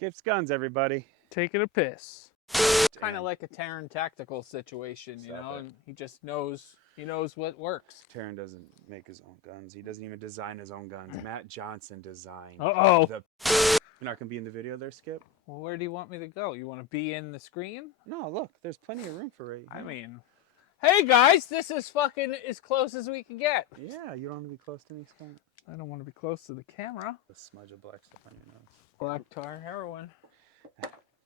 Skipsgunz, everybody. Taking a piss. Kind of like a Terran tactical situation, you know, and he just knows, what works. Terran doesn't make his own guns. He doesn't even design his own guns. Matt Johnson designed. Uh-oh. You're not going to be in the video there, Skip? Well, where do you want me to go? You want to be in the screen? No, look, there's plenty of room for it. I mean, hey guys, this is fucking as close as we can get. Yeah, you don't want to be close to me, Scott. I don't want to be close to the camera. The smudge of black stuff on your nose. Black tar heroin.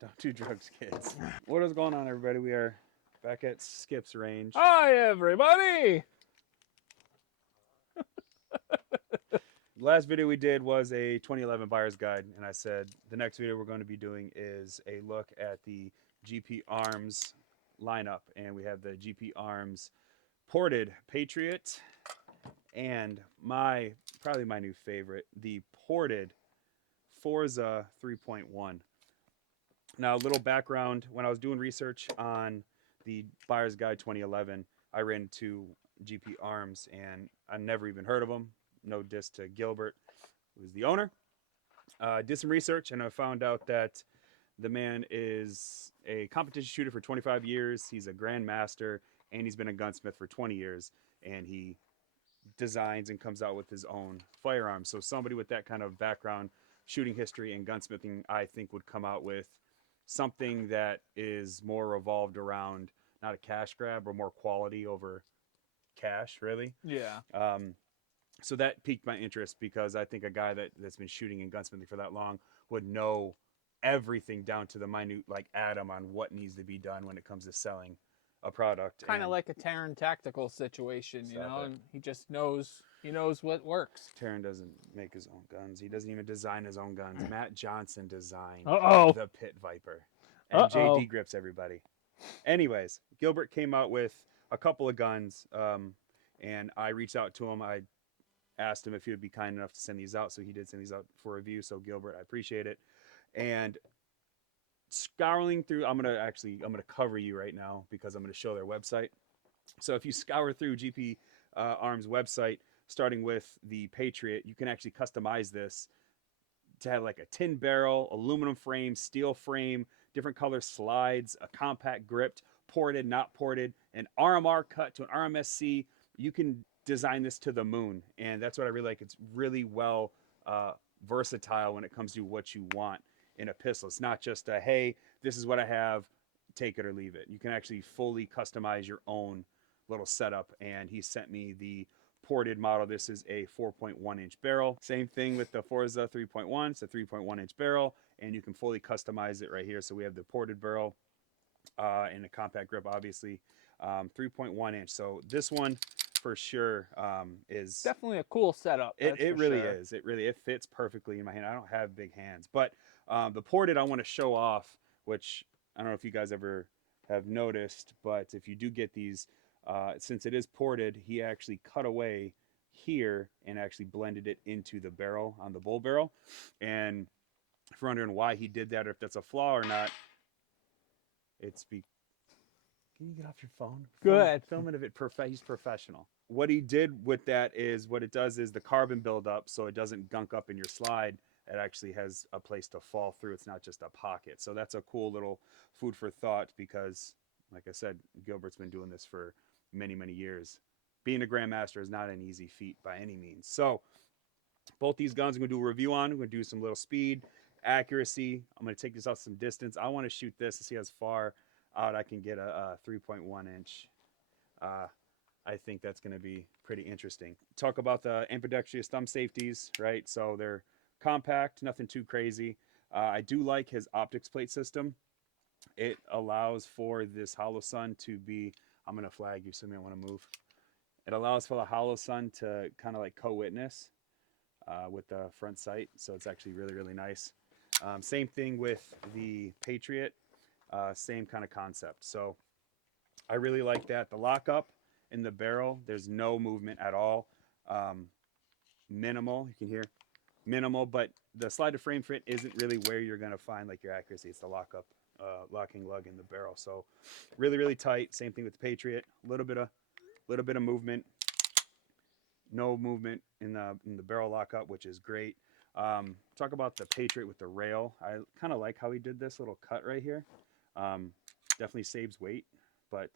Don't do drugs, kids. What is going on, everybody? We are back at Skip's range. Hi, everybody. The last video we did was a 2011 buyer's guide, and I said the next video we're going to be doing is a look at the GP Arms lineup, and we have the GP Arms Ported Patriot and probably my new favorite, the Ported Forza 3.1. Now, a little background: when I was doing research on the buyer's guide 2011, I ran into GP Arms, and I never even heard of them. No diss to Gilbert, who was the owner. Did some research, and I found out that the man is a competition shooter for 25 years. He's a grandmaster, and he's been a gunsmith for 20 years. And he designs and comes out with his own firearms. So somebody with that kind of background, shooting history and gunsmithing, I think would come out with something that is more revolved around not a cash grab, or more quality over cash, really. Yeah. So that piqued my interest, because I think a guy that's been shooting and gunsmithing for that long would know everything down to the minute atom on what needs to be done when it comes to selling a product. Kind of like a Terran tactical situation, you know, and he just knows, what works. Terran doesn't make his own guns. He doesn't even design his own guns. Matt Johnson designed the Pit Viper. And JD grips, everybody. Anyways, Gilbert came out with a couple of guns, and I reached out to him. I asked him if he would be kind enough to send these out, so he did send these out for review. So Gilbert, I appreciate it. And scouring through, I'm gonna cover you right now, because I'm gonna show their website. So if you scour through GP Arms website, starting with the Patriot, you can actually customize this to have like a tin barrel, aluminum frame, steel frame, different color slides, a compact gripped, ported, not ported, an RMR cut to an RMSC. You can design this to the moon, and that's what I really like. It's really well versatile when it comes to what you want in a pistol. It's not just a, hey, this is what I have, take it or leave it. You can actually fully customize your own little setup, and he sent me the ported model. This is a 4.1 inch barrel. Same thing with the Forza 3.1. It's a 3.1 inch barrel, and you can fully customize it right here. So we have the ported barrel and a compact grip, obviously, 3.1 inch. So this one for sure is definitely a cool setup. It really is. It fits perfectly in my hand. I don't have big hands, but the ported I want to show off, which I don't know if you guys ever have noticed, but if you do get these, since it is ported, he actually cut away here and actually blended it into the barrel on the bull barrel. And if you're wondering why he did that, or if that's a flaw or not, can you get off your phone? Good. Film it of it. He's professional. What he did with that is, what it does is the carbon buildup, so it doesn't gunk up in your slide. It actually has a place to fall through. It's not just a pocket. So that's a cool little food for thought, because, like I said, Gilbert's been doing this for many, many years. Being a grandmaster is not an easy feat by any means. So both these guns I'm going to do a review on. I'm going to do some little speed, accuracy. I'm going to take this out some distance. I want to shoot this to see how far out I can get a 3.1 inch. I think that's going to be pretty interesting. Talk about the ambidextrous thumb safeties, right? So they're compact, nothing too crazy. I do like his optics plate system. It allows for this hollow sun to be, I'm going to flag you, so you may want to move. It allows for the hollow sun to kind of like co-witness with the front sight. So it's actually really, really nice. Same thing with the Patriot. Same kind of concept. So I really like that. The lockup in the barrel, there's no movement at all. Minimal, you can hear minimal, but the slide to frame fit isn't really where you're going to find like your accuracy. It's the lockup, locking lug in the barrel. So really, really tight. Same thing with the Patriot. A little bit of movement. No movement in the barrel lockup, which is great. Talk about the Patriot with the rail. I kind of like how he did this little cut right here. Definitely saves weight, but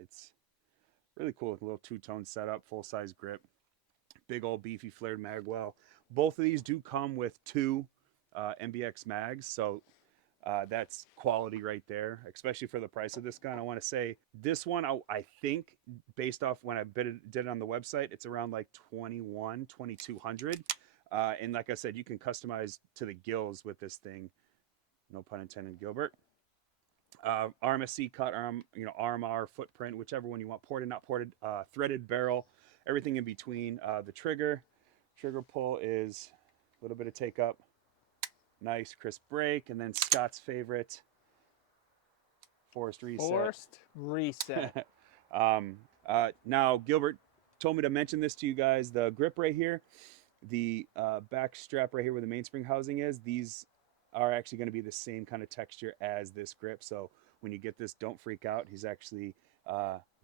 it's really cool. Like a little two-tone setup, full-size grip, big old beefy flared magwell. Both of these do come with 2 MBX mags, so that's quality right there, especially for the price of this gun. I want to say this one, I think, based off when I did it on the website, it's around like 2,200. And like I said, you can customize to the gills with this thing. No pun intended, Gilbert. RMSC cut, RMR footprint, whichever one you want. Ported, not ported. Threaded barrel, everything in between. The trigger pull is a little bit of take up. Nice crisp break, and then Scott's favorite, forced reset. Now Gilbert told me to mention this to you guys. The grip right here, the back strap right here where the mainspring housing is, these are actually going to be the same kind of texture as this grip. So when you get this, don't freak out. He's actually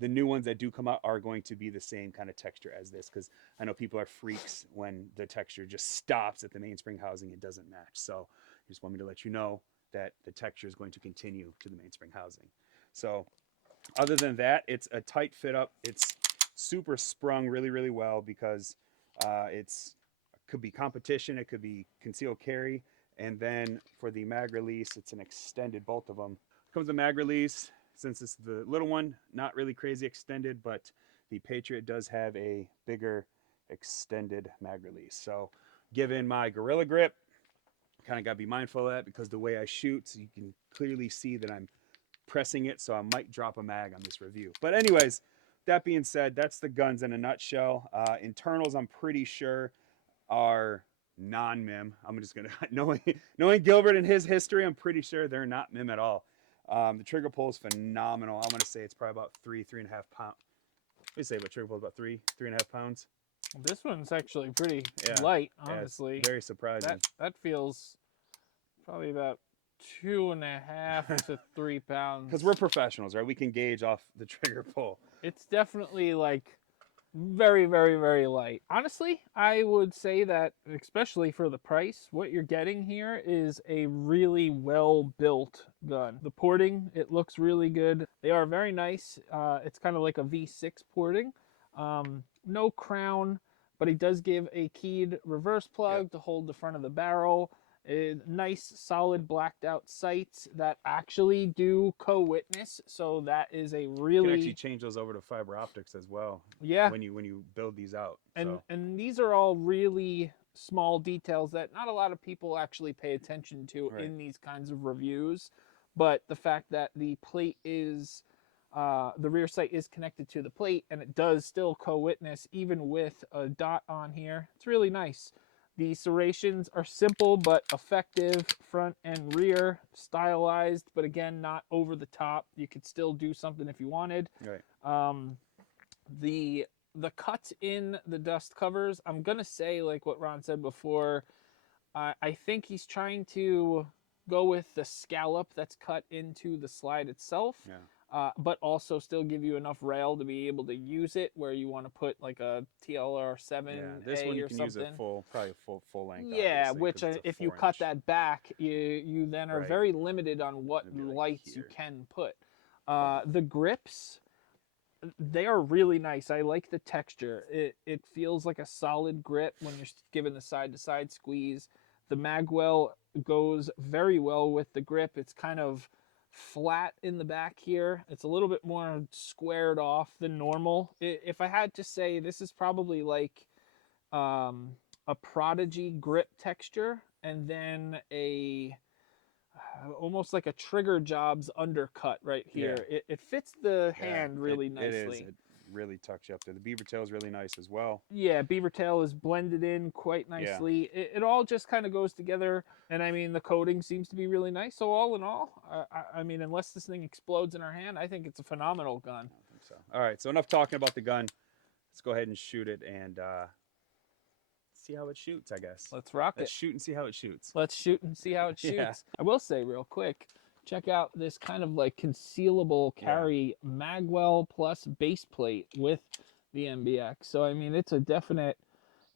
the new ones that do come out are going to be the same kind of texture as this, because I know people are freaks when the texture just stops at the mainspring housing. It doesn't match. So I just want me to let you know that the texture is going to continue to the mainspring housing. So other than that, it's a tight fit up. It's super sprung really, really well, because could be competition, it could be concealed carry. And then for the mag release, it's an extended, both of them. Comes a mag release. Since it's the little one, not really crazy extended, but the Patriot does have a bigger extended mag release. So given my Gorilla grip, kind of got to be mindful of that, because the way I shoot, so you can clearly see that I'm pressing it, so I might drop a mag on this review. But anyways, that being said, that's the guns in a nutshell. Internals, I'm pretty sure, are non-MIM. I'm just going to, knowing Gilbert and his history, I'm pretty sure they're not MIM at all. The trigger pull is phenomenal. I'm going to say it's probably about 3.5 pounds. What do you say about trigger pull? About 3.5 pounds? This one's actually pretty light, honestly. Yeah, very surprising. That feels probably about 2.5 to 3 pounds. Because we're professionals, right? We can gauge off the trigger pull. It's definitely like very, very, very light. Honestly, I would say that, especially for the price, what you're getting here is a really well-built gun. The porting, it looks really good. They are very nice. It's kind of like a V6 porting. No crown, but it does give a keyed reverse plug to hold the front of the barrel. Nice, solid, blacked out sights that actually do co-witness. So that is a really... You can actually change those over to fiber optics as well. Yeah. When you build these out. And these are all really small details that not a lot of people actually pay attention to in these kinds of reviews. But the fact that the plate is... the rear sight is connected to the plate, and it does still co-witness even with a dot on here. It's really nice. The serrations are simple but effective, front and rear, stylized, but again, not over the top. You could still do something if you wanted. Right. The cuts in the dust covers, I'm going to say, like what Ron said before, I think he's trying to go with the scallop that's cut into the slide itself. Yeah. But also still give you enough rail to be able to use it where you want to put like a TLR7 this one you can something. use it probably full length. Yeah, which if you cut that back, you then are very limited on what lights you can put. The grips, they are really nice. I like the texture. It feels like a solid grip when you're given the side-to-side squeeze. The magwell goes very well with the grip. It's kind of flat in the back here. It's a little bit more squared off than normal. If I had to say, this is probably like a Prodigy grip texture, and then almost like a Trigger Jobs undercut right here. Yeah. It fits the hand really nicely. It is. It really tucks you up there. The beaver tail is really nice as well. Yeah, beaver tail is blended in quite nicely. Yeah. It all just kind of goes together, and I mean the coating seems to be really nice. So all in all, I mean, unless this thing explodes in our hand, I think it's a phenomenal gun. I think so. All right, so enough talking about the gun. Let's go ahead and shoot it and see how it shoots, I guess. Let's rock it. Let's shoot and see how it shoots. Let's shoot and see how it shoots. Yeah. I will say real quick, check out this kind of like concealable carry magwell plus base plate with the MBX. So I mean, it's a definite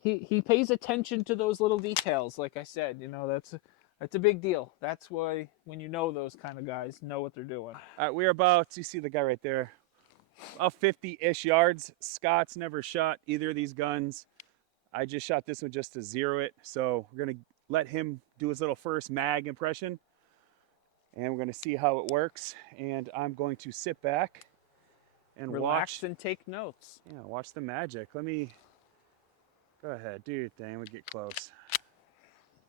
he pays attention to those little details. Like I said, you know, that's a big deal. That's why when you know those kind of guys, know what they're doing. All right, we're about, you see the guy right there, about 50-ish yards. Scott's never shot either of these guns. I just shot this one just to zero it. So we're gonna let him do his little first mag impression, and we're gonna see how it works. And I'm going to sit back and relax and take notes. Yeah, watch the magic. Let me, go ahead, do your thing. We'll get close.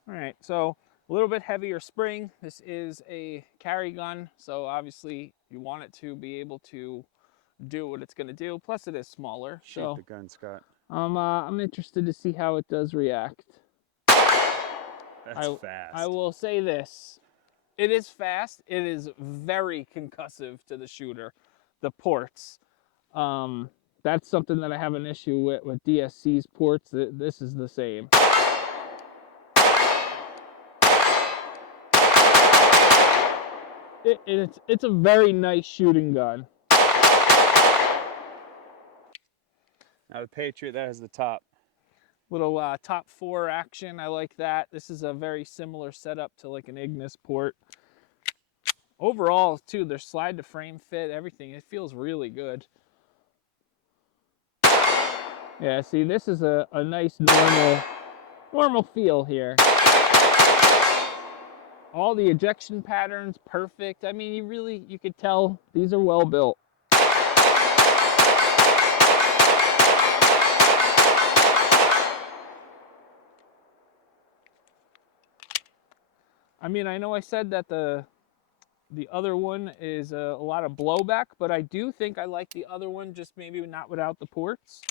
All right, so a little bit heavier spring. This is a carry gun, so obviously you want it to be able to do what it's gonna do. Plus it is smaller. Shoot the gun, Scott. I'm interested to see how it does react. That's fast. I will say this. It is fast. It is very concussive to the shooter. The ports. That's something that I have an issue with DSC's ports. This is the same. It's a very nice shooting gun. Now the Patriot, that has the top. Little top 4 action. I like that. This is a very similar setup to like an Ignis port. Overall, too, their slide to frame fit, everything, it feels really good. Yeah, see, this is a nice normal feel here. All the ejection patterns, perfect. I mean, you could tell these are well built. I mean, I know I said that the other one is a lot of blowback, but I do think I like the other one, just maybe not without the ports.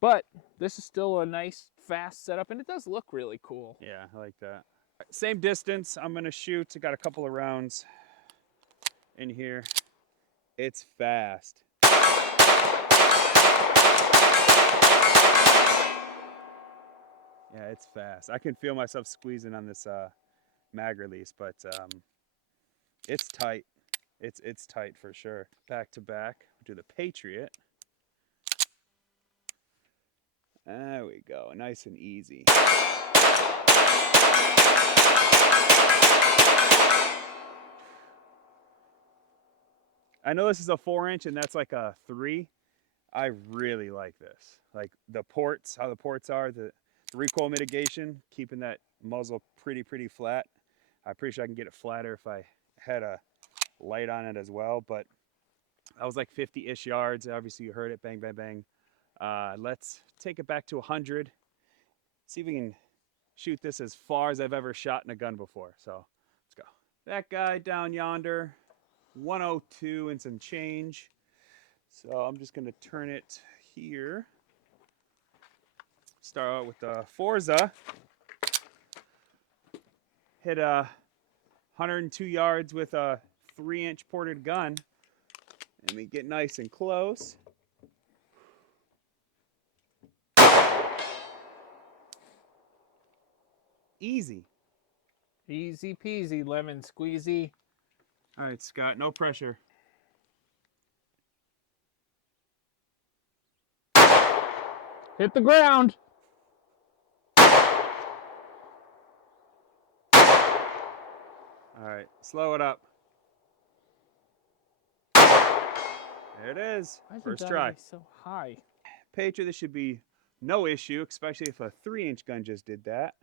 But this is still a nice, fast setup, and it does look really cool. Yeah, I like that. Same distance, I'm gonna shoot. I got a couple of rounds in here. It's fast. Yeah, it's fast. I can feel myself squeezing on this mag release, but it's tight. It's tight for sure. Back to back, do the Patriot. There we go, nice and easy. I know this is a 4-inch and that's like a 3. I really like this. Like the ports, how the ports are, the recoil mitigation, keeping that muzzle pretty flat. I'm pretty sure I can get it flatter if I had a light on it as well, but I was like 50-ish yards. Obviously you heard it, bang, bang, bang. Let's take it back to 100. See if we can shoot this as far as I've ever shot in a gun before. So let's go. That guy down yonder, 102 and some change. So I'm just gonna turn it here. Start out with the Forza. Hit 102 yards with a 3-inch ported gun. And we get nice and close. Easy. Easy peasy, lemon squeezy. All right, Scott, no pressure. Hit the ground. All right, slow it up. There it is. First try. So high. Patriot, this should be no issue, especially if a 3-inch gun just did that.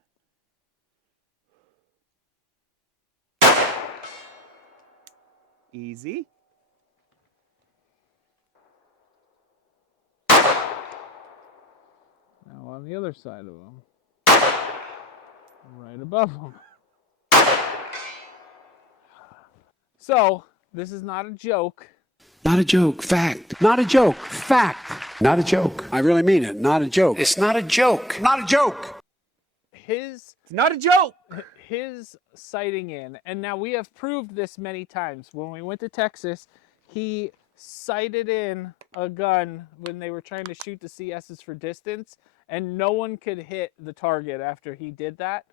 Easy. Now on the other side of them. Right above them. So, this is not a joke. Not a joke, fact. Not a joke, fact. Not a joke. I really mean it, not a joke. It's not a joke. Not a joke. It's not a joke. His sighting in, and now we have proved this many times. When we went to Texas, he sighted in a gun when they were trying to shoot the CSs for distance, and no one could hit the target after he did that.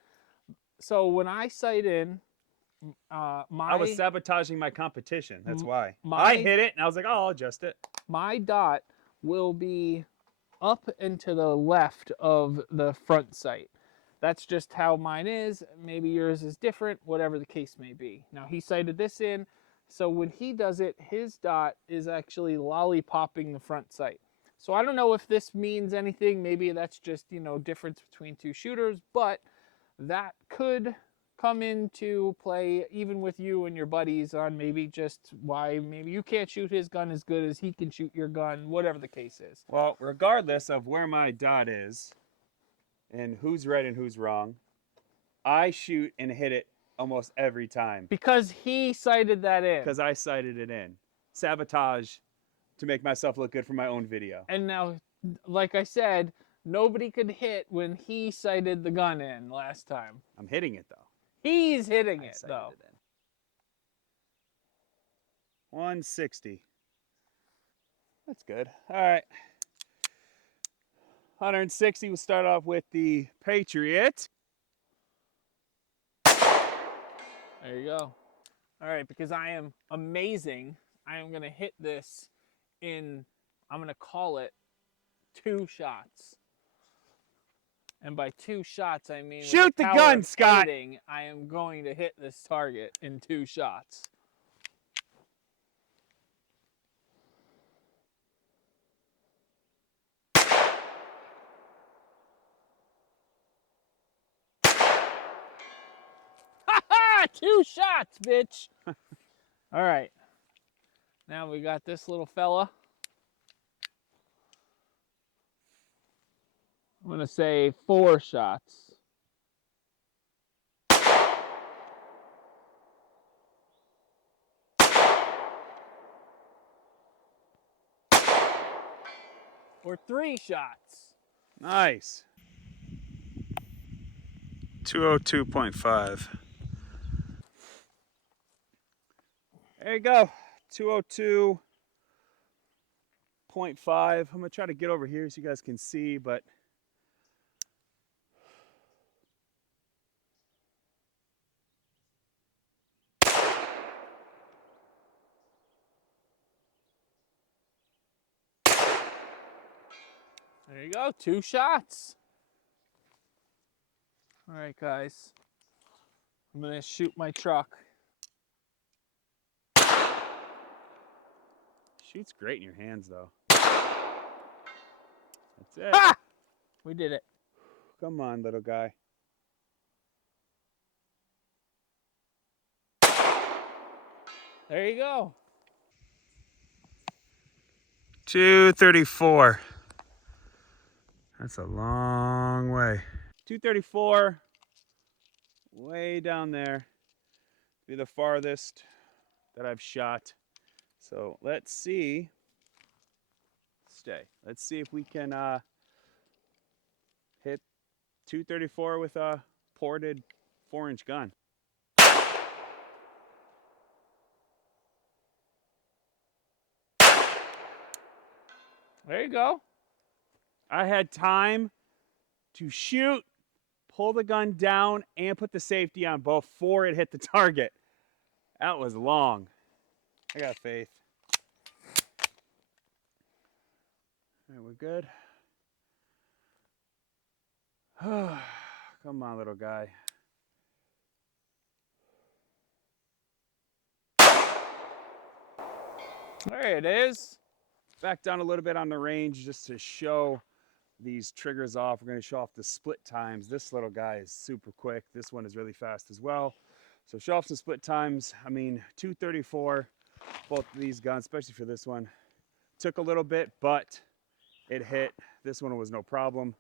So when I sight in, I was sabotaging my competition. That's why. I hit it, and I was like, oh, I'll adjust it. My dot will be up and to the left of the front sight. That's just how mine is. Maybe yours is different, whatever the case may be. Now he sighted this in, so when he does it, his dot is actually lollipopping the front sight. So I don't know if this means anything. Maybe that's just, you know, difference between two shooters, but that could come into play even with you and your buddies on maybe just why maybe you can't shoot his gun as good as he can shoot your gun, whatever the case is. Well, regardless of where my dot is and who's right and who's wrong, I shoot and hit it almost every time. Because he sighted that in. Because I sighted it in. Sabotage to make myself look good for my own video. And now, like I said, nobody could hit when he sighted the gun in last time. I'm hitting it, though. He's hitting it, though. It in. 160. That's good. All right. 160, we'll start off with the Patriot. There you go. All right, because I am amazing, I am going to hit this in, I'm going to call it 2 shots. And by 2 shots, I mean shoot the gun, Scott. Editing, I am going to hit this target in 2 shots. Ha-ha! 2 shots, bitch. All right. Now we got this little fella. I'm going to say 4 shots. Or 3 shots. Nice. 202.5. There you go. 202.5. I'm going to try to get over here so you guys can see, but there you go, 2 shots. All right, guys. I'm gonna shoot my truck. shoots great in your hands, though. That's it. Ah! We did it. Come on, little guy. There you go. 234. That's a long way. 234, way down there. Be the farthest that I've shot. So let's see. Stay. Let's see if we can hit 234 with a ported 4-inch gun. There you go. I had time to shoot, pull the gun down, and put the safety on before it hit the target. That was long. I got faith. All right, we're good. Come on, little guy. There it is. Back down a little bit on the range just to show these triggers off. We're going to show off the split times. This little guy is super quick. This one is really fast as well. So show off some split times. I mean, 234, both of these guns, especially for this one. Took a little bit, but it hit. This one was no problem.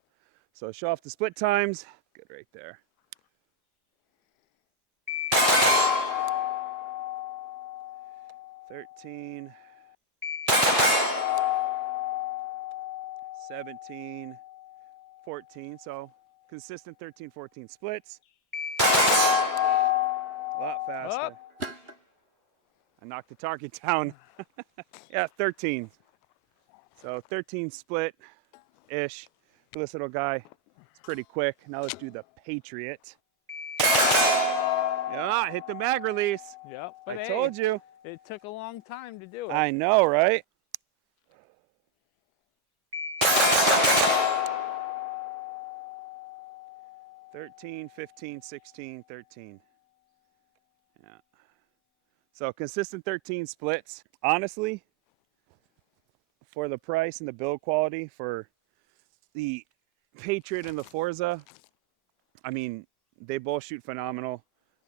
So show off the split times. Good right there. $13. 17, 14, so consistent 13, 14 splits. A lot faster. Oh. I knocked the target down. Yeah, 13. So 13 split-ish for this little guy. It's pretty quick. Now let's do the Patriot. Yeah, hit the mag release. Yep. I told you. It took a long time to do it. I know, right? 13, 15, 16, 13. Yeah. So consistent 13 splits. Honestly, for the price and the build quality for the Patriot and the Forza, I mean, they both shoot phenomenal.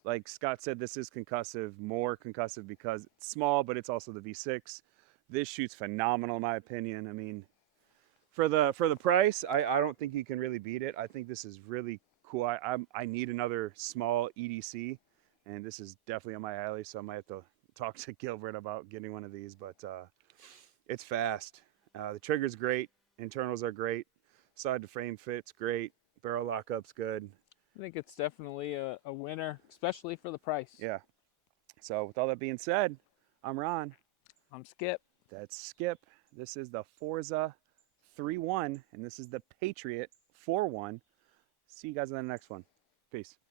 Like Scott said, this is concussive, more concussive because it's small, but it's also the V6. This shoots phenomenal in my opinion. I mean, for the price, I don't think you can really beat it. I think this is really cool. I need another small EDC, and this is definitely on my alley, so I might have to talk to Gilbert about getting one of these, but it's fast. The trigger's great. Internals are great. Side to frame fits great. Barrel lockup's good. I think it's definitely a winner, especially for the price. Yeah. So with all that being said, I'm Ron. I'm Skip. That's Skip. This is the Forza 3.1, and this is the Patriot 4.1. See you guys in the next one. Peace.